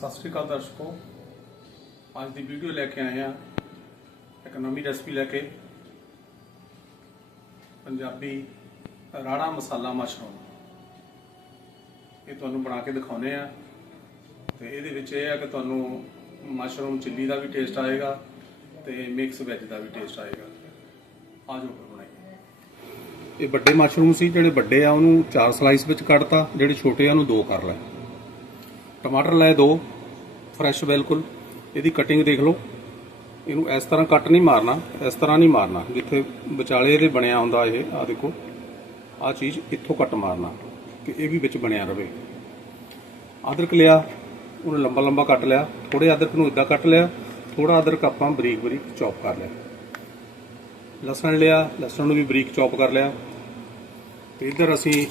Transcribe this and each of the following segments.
ਸਤਿ ਸ਼੍ਰੀ ਅਕਾਲ ਦਰਸ਼ਕੋ। ਅੱਜ ਦੀ ਵੀਡੀਓ ਲੈ ਕੇ ਆਏ ਆ ਇੱਕ ਨਵੀਂ ਰੈਸਪੀ ਲੈ ਕੇ। ਪੰਜਾਬੀ ਰਾੜਾ ਮਸਾਲਾ ਮਸ਼ਰੂਮ ਇਹ ਤੁਹਾਨੂੰ ਬਣਾ ਕੇ ਦਿਖਾਉਨੇ ਆ ਤੇ ਇਹਦੇ ਵਿੱਚ ਇਹ ਆ ਕਿ ਤੁਹਾਨੂੰ ਮਸ਼ਰੂਮ ਚਿੱਲੀ ਦਾ ਵੀ ਟੇਸਟ ਆਏਗਾ ਤੇ ਮਿਕਸ ਵੈਜ ਦਾ ਵੀ ਟੇਸਟ ਆਏਗਾ। ਆ ਜਾਓ ਬਣਾਈਏ ਇਹ ਵੱਡੇ ਮਸ਼ਰੂਮ ਸੀ, ਜਿਹੜੇ ਵੱਡੇ ਆ, ਉਹਨੂੰ ਚਾਰ ਸਲਾਈਸ ਵਿੱਚ ਕੱਟਤਾ ਜਿਹੜੇ ਛੋਟੇ ਆ, ਉਹਨੂੰ ਦੋ ਕਰ ਲਏ। ਟਮਾਟਰ ਲੈ ਦੋ ਫਰੈਸ਼ ਬਿਲਕੁਲ। ਇਹਦੀ ਕਟਿੰਗ ਦੇਖ ਲਓ। ਇਹਨੂੰ ਇਸ ਤਰ੍ਹਾਂ ਕੱਟ ਨਹੀਂ ਮਾਰਨਾ, ਇਸ ਤਰ੍ਹਾਂ ਨਹੀਂ ਮਾਰਨਾ। ਜਿੱਥੇ ਵਿਚਾਲੇ ਇਹਦੇ ਬਣਿਆ ਹੁੰਦਾ ਇਹ ਆ ਦੇਖੋ। ਆ ਚੀਜ਼ ਇੱਥੋਂ ਕੱਟ ਮਾਰਨਾ, ਕਿ ਇਹ ਵੀ ਵਿੱਚ ਬਣਿਆ ਰਵੇ। ਅਦਰਕ ਲਿਆ, ਉਹਨੂੰ ਲੰਬਾ ਲੰਬਾ ਕੱਟ ਲਿਆ। ਥੋੜੇ ਅਦਰਕ ਨੂੰ ਇਦਾਂ ਕੱਟ ਲਿਆ ਥੋੜਾ ਅਦਰਕ ਆਪਾਂ ਬਰੀਕ ਬਰੀਕ ਚੌਪ ਕਰ ਲਿਆ। ਲਸਣ ਲਿਆ, ਲਸਣ ਨੂੰ ਵੀ ਬਰੀਕ ਚੌਪ ਕਰ ਲਿਆ। ਤੇ ਇੱਧਰ ਅਸੀਂ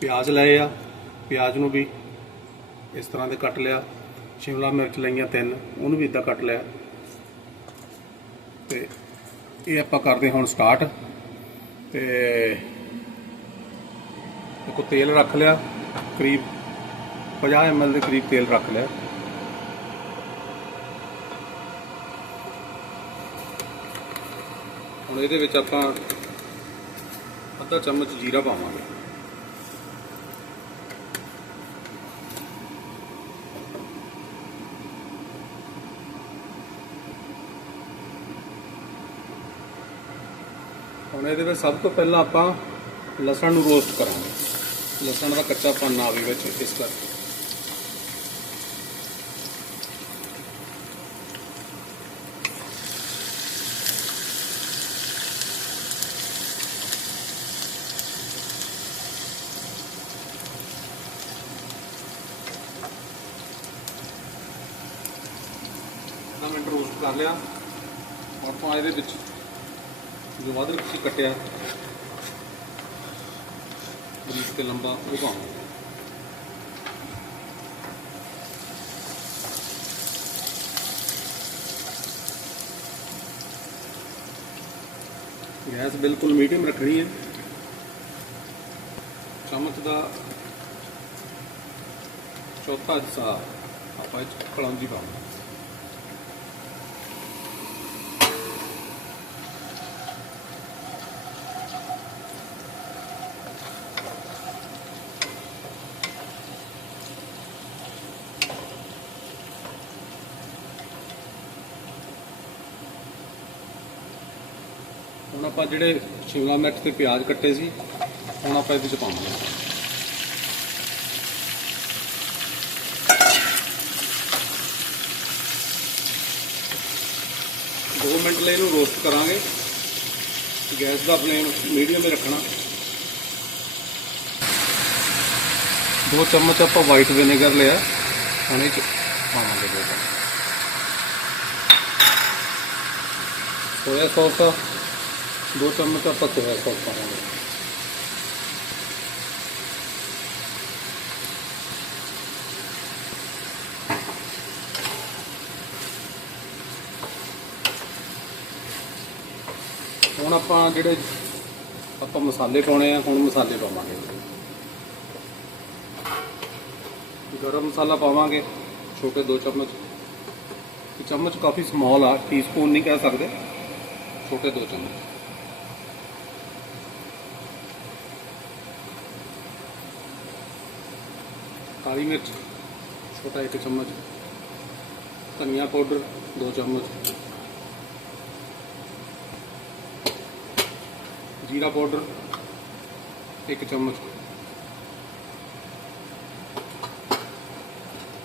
ਪਿਆਜ਼ ਲਏ ਆ। ਪਿਆਜ਼ ਨੂੰ ਵੀ ਇਸ ਤਰ੍ਹਾਂ ਦੇ ਕੱਟ ਲਿਆ, ਸ਼ਿਮਲਾ ਮਿਰਚ ਲਈਆਂ ਤਿੰਨ, ਉਹਨੂੰ ਵੀ ਇਦਾਂ ਕੱਟ ਲਿਆ। ਤੇ ਇਹ ਆਪਾਂ ਕਰਦੇ ਹੁਣ ਸਟਾਰਟ ਤੇ ਦੇਖੋ ਤੇਲ ਰੱਖ ਲਿਆ, ਕਰੀਬ 50 ml ਦੇ ਕਰੀਬ ਤੇਲ ਰੱਖ ਲਿਆ। ਹੁਣ ਇਹਦੇ ਵਿੱਚ ਆਪਾਂ ਅੱਧਾ ਚਮਚ ਜੀਰਾ ਪਾਵਾਂਗੇ। ਹੁਣ ਇਹਦੇ ਵਿੱਚ ਸਭ ਤੋਂ ਪਹਿਲਾਂ ਆਪਾਂ ਲਸਣ ਨੂੰ ਰੋਸਟ ਕਰਾਂਗੇ। ਲਸਣ ਦਾ ਕੱਚਾਪਨ ਨਾ ਆਵੇ ਵਿੱਚ ਇਸ ਕਰਕੇ ਅੱਧਾ ਮਿੰਟ ਰੋਸਟ ਕਰ ਲਿਆ। ਆਪਾਂ ਇਹਦੇ ਵਿੱਚ ਜੋ ਅਦਰਕ ਤੁਸੀਂ ਕੱਟਿਆ, ਬਰੀਕ ਤੇ ਲੰਬਾ ਉਹ ਪਾਵਾਂਗੇ ਗੈਸ ਬਿਲਕੁਲ ਮੀਡੀਅਮ ਰੱਖਣੀ ਹੈ। ਚਮਚ ਦਾ ਚੌਥਾ ਹਿੱਸਾ ਆਪਾਂ ਇਹ 'ਚ ਕਲੌਂਜੀ ਪਾਵਾਂਗੇ। ਹੁਣ ਆਪਾਂ ਜਿਹੜੇ ਸ਼ਿਮਲਾ ਮਿਰਚ ਤੇ ਪਿਆਜ਼ ਕੱਟੇ ਸੀ, ਹੁਣ ਆਪਾਂ ਇਹਦੇ ਚ ਪਾਵਾਂਗੇ। ਦੋ ਮਿੰਟ ਲਈ ਇਹਨੂੰ ਰੋਸਟ ਕਰਾਂਗੇ। ਗੈਸ ਦਾ ਫਲੇਮ ਮੀਡੀਅਮ 'ਤੇ ਰੱਖਣਾ। ਦੋ ਚਮਚ ਆਪਾਂ ਵਾਈਟ ਵਿਨੇਗਰ ਲਿਆ। ਹੁਣ ਇਹ ਚ ਪਾਵਾਂਗੇ। ਦੋ ਚਮਚ ਸੋਇਆ ਸੌਸ ਦੋ ਚਮਚ ਆਪਾਂ ਸੋਇਆ ਸੌਸ ਪਾਵਾਂਗੇ। ਹੁਣ ਆਪਾਂ ਜਿਹੜੇ ਆਪਾਂ ਮਸਾਲੇ ਪਾਉਣੇ ਆ, ਹੁਣ ਮਸਾਲੇ ਪਾਵਾਂਗੇ। ਗਰਮ ਮਸਾਲਾ ਪਾਵਾਂਗੇ, ਛੋਟੇ ਦੋ ਚਮਚ। ਚਮਚ ਕਾਫੀ ਸਮਾਲ ਆ ਟੀਸਪੂਨ ਨਹੀਂ ਕਹਿ ਸਕਦੇ। ਛੋਟੇ ਦੋ ਚਮਚ। ਕਾਲੀ ਮਿਰਚ, ਛੋਟਾ ਇੱਕ ਚਮਚ, ਧਨੀਆ ਪਾਊਡਰ, ਦੋ ਚਮਚ। ਜੀਰਾ ਪਾਊਡਰ, ਇੱਕ ਚਮਚ।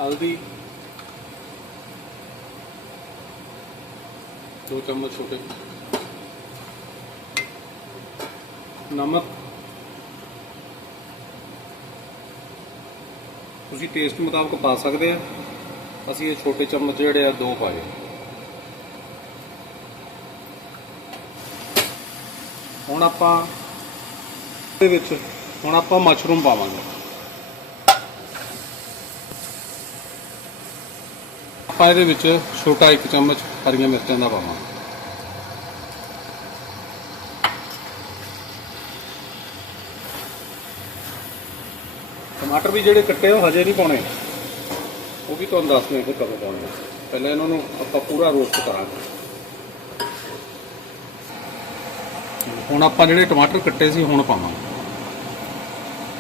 ਹਲਦੀ, ਦੋ ਚਮਚ ਛੋਟੇ। ਨਮਕ ਤੁਸੀਂ ਟੇਸਟ ਮੁਤਾਬਕ ਪਾ ਸਕਦੇ ਆ। ਅਸੀਂ ਇਹ ਛੋਟੇ ਚਮਚ ਜਿਹੜੇ ਆ, ਦੋ ਪਾਏ। ਹੁਣ ਆਪਾਂ ਇਹਦੇ ਵਿੱਚ, ਹੁਣ ਆਪਾਂ ਮਸ਼ਰੂਮ ਪਾਵਾਂਗੇ। ਆਪਾਂ ਇਹਦੇ ਵਿੱਚ ਛੋਟਾ ਇੱਕ ਚਮਚ ਹਰੀਆਂ ਮਿਰਚਾਂ ਦਾ ਪਾਵਾਂਗੇ। ਟਮਾਟਰ ਵੀ ਜਿਹੜੇ ਕੱਟੇ ਉਹ ਹਜੇ ਨਹੀਂ ਪਾਉਣੇ। ਉਹ ਵੀ ਤੁਹਾਨੂੰ ਦੱਸ ਦਿਆਂ ਕਿ ਕਦੋਂ ਪਾਉਣੇ ਪਹਿਲਾਂ ਇਹਨਾਂ ਨੂੰ ਆਪਾਂ ਪੂਰਾ ਰੋਸਟ ਕਰਾਂਗੇ। ਹੁਣ ਆਪਾਂ ਜਿਹੜੇ ਟਮਾਟਰ ਕੱਟੇ ਸੀ, ਹੁਣ ਪਾਵਾਂਗੇ।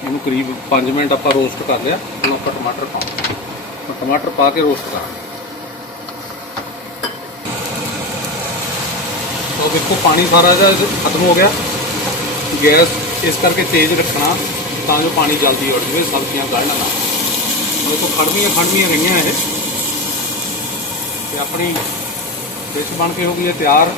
ਇਹਨੂੰ ਕਰੀਬ 5 ਮਿੰਟ ਆਪਾਂ ਰੋਸਟ ਕਰ ਲਿਆ, ਹੁਣ ਆਪਾਂ ਟਮਾਟਰ ਪਾਵਾਂਗੇ। ਟਮਾਟਰ ਪਾ ਕੇ ਰੋਸਟ ਕਰਾਂਗੇ। ਤੋ ਦੇਖੋ, ਪਾਣੀ ਸਾਰਾ ਜਿਹਾ ਖਤਮ ਹੋ ਗਿਆ। ਗੈਸ ਇਸ ਕਰਕੇ ਤੇਜ਼ ਰੱਖਣਾ। ਤਾਂ ਜੋ ਪਾਣੀ ਜਲਦੀ ਉੱਡ ਜਾਵੇ, ਸਬਜ਼ੀਆਂ ਗਲਣ ਨਾ ਹੁਣ ਤੋਂ ਖੜਵੀਆਂ ਖੜਵੀਆਂ ਰਹੀਆਂ ਇਹ। ਤੇ ਆਪਣੀ ਡਿਸ਼ ਬਣ ਕੇ ਹੋ ਗਈ ਹੈ ਤਿਆਰ।